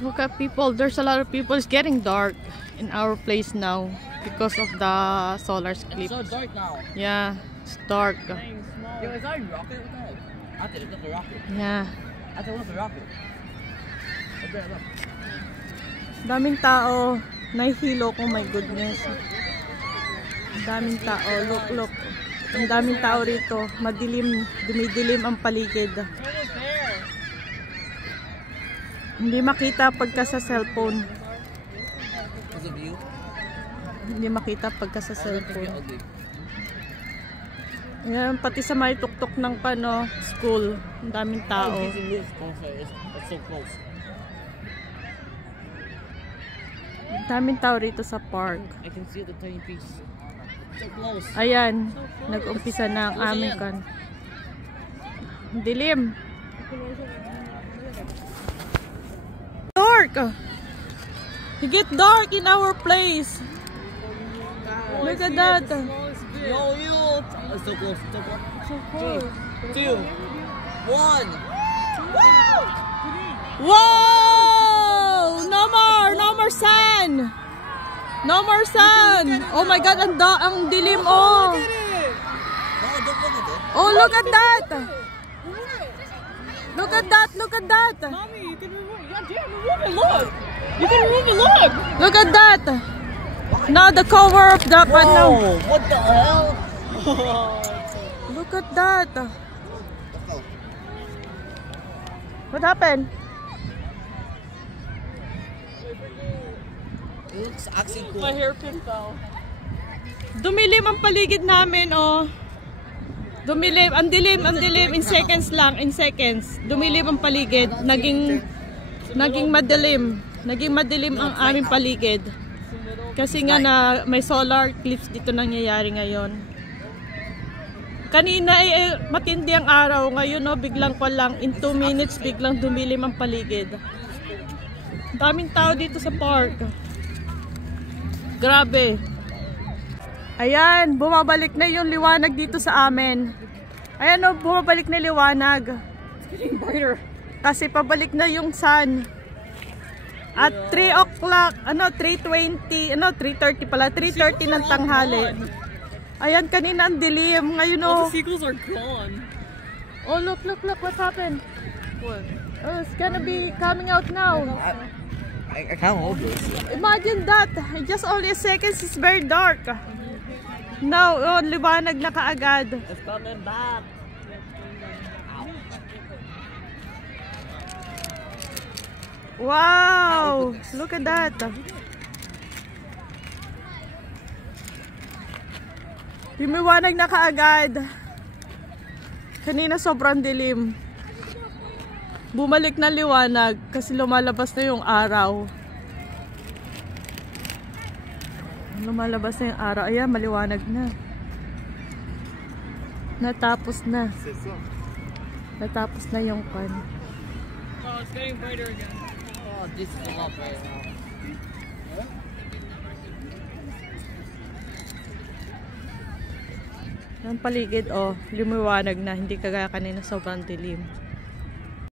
Look at people. There's a lot of people. It's getting dark in our place now because of the solar eclipse. It's so dark now. Yeah, it's dark. Yo, is that a rocket? I think it's a rocket. Yeah. I think it's a rocket. Right there, look. Daming tao. Nahihilo ko, my goodness. Daming tao. Look, look. Ang daming tao rito. Madilim. Dumidilim ang paligid. Hindi makita pagka sa cellphone. Is it view? Hindi makita pagka sa cellphone. Yan, pati sa may tuktok ng school. Ang daming tao. It's so close. Ang daming tao rito sa park. I can see the tiny piece. So close. Ayan, nag-umpisa na ang aming dilim. Dark! You get dark in our place. Look at that. Yo, yo! It's so close, so close. So close. 3, 2, 1. Whoa! No more sun! No more sun! Oh my God, ang dilim, oh! No, don't look at it. Oh, look at that! Look at that! Look at that! Mommy, you can remove it. God damn, remove it, look! You can remove it, look! Look at that! Now the cover of the Whoa, what the hell? Look at that! What happened? It looks actually cool. My hairpin fell. Dumilim ang paligid namin, oh. Dumilim, ang dilim in seconds lang, in seconds. Dumilim ang paligid, naging madilim. Naging madilim ang aming paligid. Kasi nga na may solar eclipse dito nangyayari ngayon. Kanina matindi ang araw, ngayon no, biglang in 2 minutes biglang dumilim ang paligid. Daming tao dito sa park. Grabe. Ayan, bumabalik na yung liwanag dito sa amin. Ayan o, bumabalik na liwanag. It's getting brighter. Kasi pabalik na yung sun. At 3 o'clock, 3:20, 3:30 pala, 3:30 ng tanghali. Ayan, kanina ang dilim. Ngayon o. All the seagulls are gone. Oh, look, what happened? What? Oh, it's gonna be coming out now. I can't hold this. Imagine that. Just only a second, it's very dark. Now, oh, liwanag na kaagad. It's coming back. Wow! Look at that. Lumiwanag na kaagad. Kanina sobrang dilim. Bumalik na liwanag kasi lumalabas na yung araw. Lumalabas na yung araw. Ayan, maliwanag na. Natapos na. Natapos na yung pan. Oh, it's getting brighter again. Oh, this is a lot brighter now. Ang paligid, oh, lumiwanag na. Hindi kagaya kanina sobrang dilim.